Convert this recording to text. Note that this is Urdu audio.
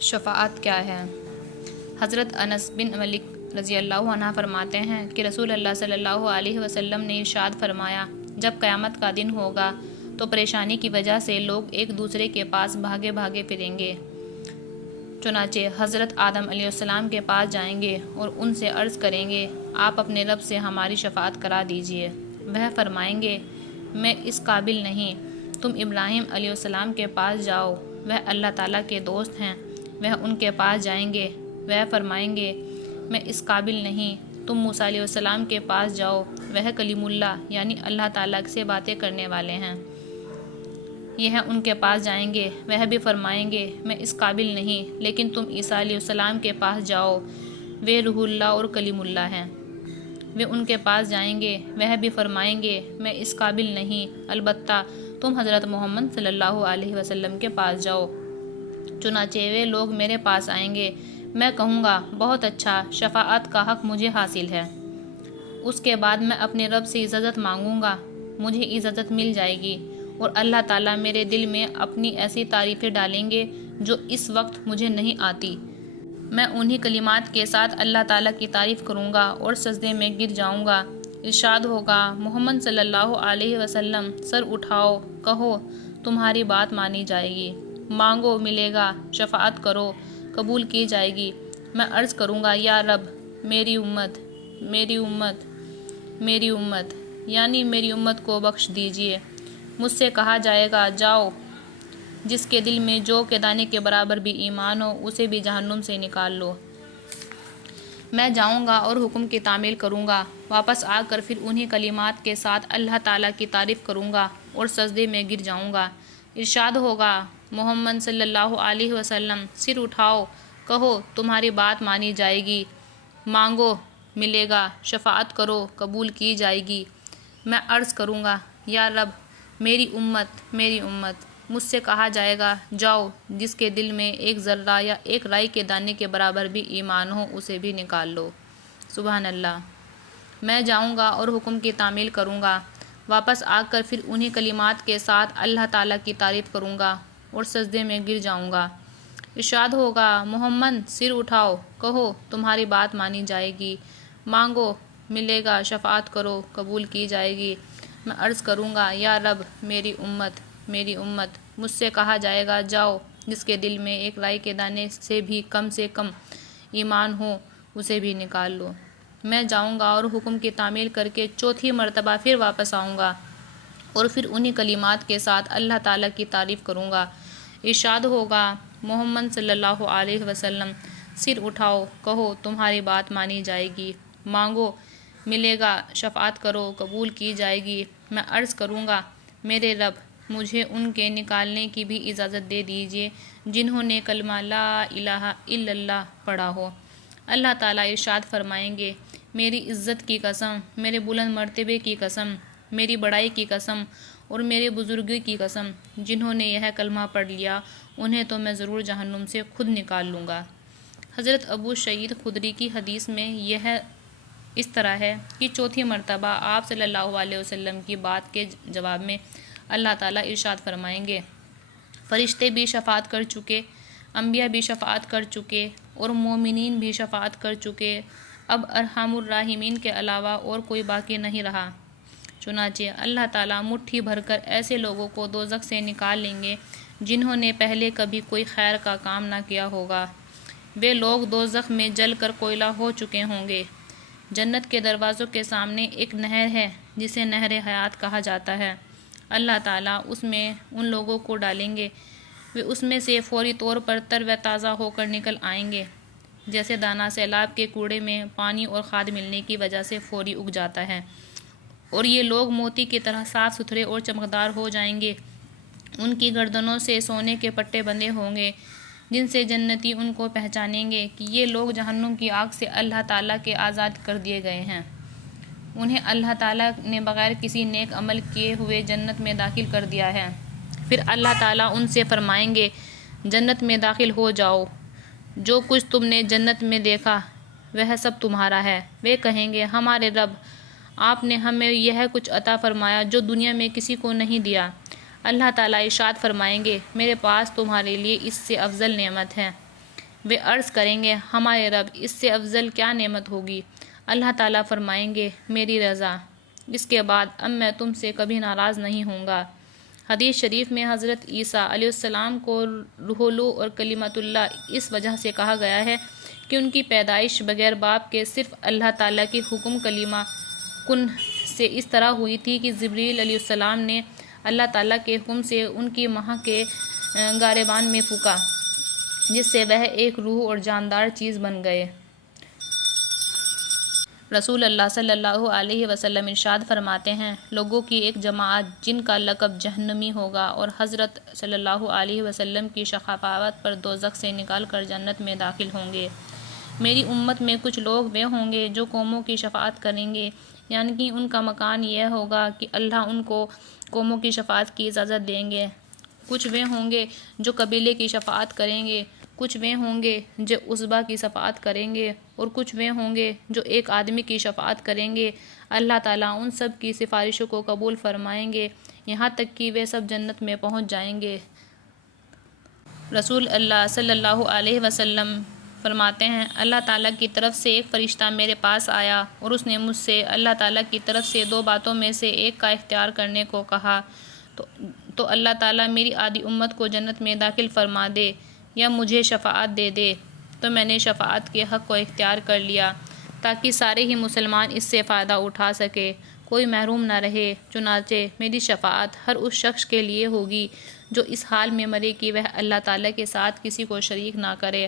شفاعت کیا ہے؟ حضرت انس بن مالک رضی اللہ عنہ فرماتے ہیں کہ رسول اللہ صلی اللہ علیہ وسلم نے ارشاد فرمایا، جب قیامت کا دن ہوگا تو پریشانی کی وجہ سے لوگ ایک دوسرے کے پاس بھاگے بھاگے پھریں گے۔ چنانچہ حضرت آدم علیہ السلام کے پاس جائیں گے اور ان سے عرض کریں گے، آپ اپنے رب سے ہماری شفاعت کرا دیجئے۔ وہ فرمائیں گے، میں اس قابل نہیں، تم ابراہیم علیہ السلام کے پاس جاؤ، وہ اللہ تعالیٰ کے دوست ہیں۔ وہ ان کے پاس جائیں گے، وہ فرمائیں گے، میں اس قابل نہیں، تم موسیٰ علیہ السلام کے پاس جاؤ، وہ کلیم اللہ یعنی اللہ تعالیٰ سے باتیں کرنے والے ہیں۔ یہ ان کے پاس جائیں گے، وہ بھی فرمائیں گے، میں اس قابل نہیں، لیکن تم عیسیٰ علیہ السلام کے پاس جاؤ، وہ روح اللہ اور کلیم اللہ ہیں۔ وہ ان کے پاس جائیں گے، وہ بھی فرمائیں گے، میں اس قابل نہیں، البتہ تم حضرت محمد صلی اللہ علیہ وسلم کے پاس جاؤ۔ چنانچہ وہ لوگ میرے پاس آئیں گے، میں کہوں گا، بہت اچھا، شفاعت کا حق مجھے حاصل ہے۔ اس کے بعد میں اپنے رب سے اجازت مانگوں گا، مجھے اجازت مل جائے گی، اور اللہ تعالیٰ میرے دل میں اپنی ایسی تعریفیں ڈالیں گے جو اس وقت مجھے نہیں آتی۔ میں انہی کلمات کے ساتھ اللہ تعالیٰ کی تعریف کروں گا اور سجدے میں گر جاؤں گا۔ ارشاد ہوگا، محمد صلی اللہ علیہ وسلم، سر اٹھاؤ، کہو، تمہاری بات مانی جائے گی، مانگو ملے گا، شفاعت کرو، قبول کی جائے گی۔ میں عرض کروں گا، یا رب، میری امت، میری امت، میری امت، یعنی میری امت کو بخش دیجئے۔ مجھ سے کہا جائے گا، جاؤ، جس کے دل میں جو کے دانے کے برابر بھی ایمان ہو اسے بھی جہنم سے نکال لو۔ میں جاؤں گا اور حکم کی تعمیل کروں گا، واپس آ کر پھر انہی کلمات کے ساتھ اللہ تعالیٰ کی تعریف کروں گا اور سجدے میں گر جاؤں گا۔ ارشاد ہوگا، محمد صلی اللہ علیہ وسلم، سر اٹھاؤ، کہو، تمہاری بات مانی جائے گی، مانگو ملے گا، شفاعت کرو، قبول کی جائے گی۔ میں عرض کروں گا، یا رب، میری امت، میری امت۔ مجھ سے کہا جائے گا، جاؤ، جس کے دل میں ایک ذرہ یا ایک رائی کے دانے کے برابر بھی ایمان ہو اسے بھی نکال لو۔ سبحان اللہ۔ میں جاؤں گا اور حکم کی تعمیل کروں گا، واپس آ کر پھر انہی کلمات کے ساتھ اللہ تعالیٰ کی تعریف کروں گا اور سجدے میں گر جاؤں گا۔ ارشاد ہوگا، محمد، سر اٹھاؤ، کہو، تمہاری بات مانی جائے گی، مانگو ملے گا، شفاعت کرو، قبول کی جائے گی۔ میں عرض کروں گا، یا رب، میری امت، میری امت۔ مجھ سے کہا جائے گا، جاؤ، جس کے دل میں ایک رائی کے دانے سے کم ایمان ہو اسے بھی نکال لو۔ میں جاؤں گا اور حکم کی تعمیل کر کے چوتھی مرتبہ پھر واپس آؤں گا اور پھر انہی کلمات کے ساتھ اللہ تعالیٰ کی تعریف کروں گا۔ ارشاد ہوگا، محمد صلی اللہ علیہ وسلم، سر اٹھاؤ، کہو، تمہاری بات مانی جائے گی، مانگو ملے گا، شفاعت کرو، قبول کی جائے گی۔ میں عرض کروں گا، میرے رب، مجھے ان کے نکالنے کی بھی اجازت دے دیجئے جنہوں نے کلمہ لا الہ الا اللہ پڑھا ہو۔ اللہ تعالیٰ ارشاد فرمائیں گے، میری عزت کی قسم، میرے بلند مرتبے کی قسم، میری بڑائی کی قسم اور میرے بزرگی کی قسم، جنہوں نے یہ کلمہ پڑھ لیا انہیں تو میں ضرور جہنم سے خود نکال لوں گا۔ حضرت ابو سعید خدری کی حدیث میں یہ اس طرح ہے کہ چوتھی مرتبہ آپ صلی اللہ علیہ وسلم کی بات کے جواب میں اللہ تعالیٰ ارشاد فرمائیں گے، فرشتے بھی شفاعت کر چکے، انبیاء بھی شفاعت کر چکے اور مومنین بھی شفاعت کر چکے، اب ارحم الراحمین کے علاوہ اور کوئی باقی نہیں رہا۔ چنانچہ اللہ تعالیٰ مٹھی بھر کر ایسے لوگوں کو دوزخ سے نکال لیں گے جنہوں نے پہلے کبھی کوئی خیر کا کام نہ کیا ہوگا۔ وہ لوگ دوزخ میں جل کر کوئلہ ہو چکے ہوں گے۔ جنت کے دروازوں کے سامنے ایک نہر ہے جسے نہر حیات کہا جاتا ہے۔ اللہ تعالیٰ اس میں ان لوگوں کو ڈالیں گے، وہ اس میں سے فوری طور پر تر و تازہ ہو کر نکل آئیں گے، جیسے دانہ سیلاب کے کوڑے میں پانی اور کھاد ملنے کی وجہ سے فوری اگ جاتا ہے، اور یہ لوگ موتی کی طرح صاف ستھرے اور چمکدار ہو جائیں گے۔ ان کی گردنوں سے سونے کے پٹے بندھے ہوں گے جن سے جنتی ان کو پہچانیں گے کہ یہ لوگ جہنم کی آگ سے اللہ تعالیٰ کے آزاد کر دیے گئے ہیں۔ انہیں اللہ تعالیٰ نے بغیر کسی نیک عمل کیے ہوئے جنت میں داخل کر دیا ہے۔ پھر اللہ تعالیٰ ان سے فرمائیں گے، جنت میں داخل ہو جاؤ، جو کچھ تم نے جنت میں دیکھا وہ سب تمہارا ہے۔ وہ کہیں گے، ہمارے رب، آپ نے ہمیں یہ کچھ عطا فرمایا جو دنیا میں کسی کو نہیں دیا۔ اللہ تعالیٰ ارشاد فرمائیں گے، میرے پاس تمہارے لیے اس سے افضل نعمت ہے۔ وہ عرض کریں گے ہمارے رب اس سے افضل کیا نعمت ہوگی؟ اللہ تعالیٰ فرمائیں گے میری رضا، اس کے بعد اب میں تم سے کبھی ناراض نہیں ہوں گا۔ حدیث شریف میں حضرت عیسیٰ علیہ السلام کو روح اللہ اور کلمۃ اللہ اس وجہ سے کہا گیا ہے کہ ان کی پیدائش بغیر باپ کے صرف اللہ تعالیٰ کی حکم کلمہ کن سے اس طرح ہوئی تھی کہ جبریل علیہ السلام نے اللہ تعالیٰ کے حکم سے ان کی ماں کے گریبان میں پھونکا، جس سے وہ ایک روح اور جاندار چیز بن گئے۔ رسول اللہ صلی اللہ علیہ وسلم ارشاد فرماتے ہیں، لوگوں کی ایک جماعت جن کا لقب جہنمی ہوگا اور حضرت صلی اللہ علیہ وسلم کی شفاعت پر دوزخ سے نکال کر جنت میں داخل ہوں گے۔ میری امت میں کچھ لوگ وہ ہوں گے جو قوموں کی شفاعت کریں گے، یعنی کہ ان کا مکان یہ ہوگا کہ اللہ ان کو قوموں کی شفاعت کی اجازت دیں گے۔ کچھ وہ ہوں گے جو قبیلے کی شفاعت کریں گے، کچھ وہ ہوں گے جو عصبہ کی شفاعت کریں گے، اور کچھ وہ ہوں گے جو ایک آدمی کی شفاعت کریں گے۔ اللہ تعالیٰ ان سب کی سفارشوں کو قبول فرمائیں گے یہاں تک کہ وہ سب جنت میں پہنچ جائیں گے۔ رسول اللہ صلی اللہ علیہ وسلم فرماتے ہیں، اللہ تعالیٰ کی طرف سے ایک فرشتہ میرے پاس آیا اور اس نے مجھ سے اللہ تعالیٰ کی طرف سے دو باتوں میں سے ایک کا اختیار کرنے کو کہا، تو اللہ تعالیٰ میری آدھی امت کو جنت میں داخل فرما دے یا مجھے شفاعت دے دے۔ تو میں نے شفاعت کے حق کو اختیار کر لیا تاکہ سارے ہی مسلمان اس سے فائدہ اٹھا سکے، کوئی محروم نہ رہے۔ چنانچہ میری شفاعت ہر اس شخص کے لیے ہوگی جو اس حال میں مرے کہ وہ اللہ تعالیٰ کے ساتھ کسی کو شریک نہ کرے۔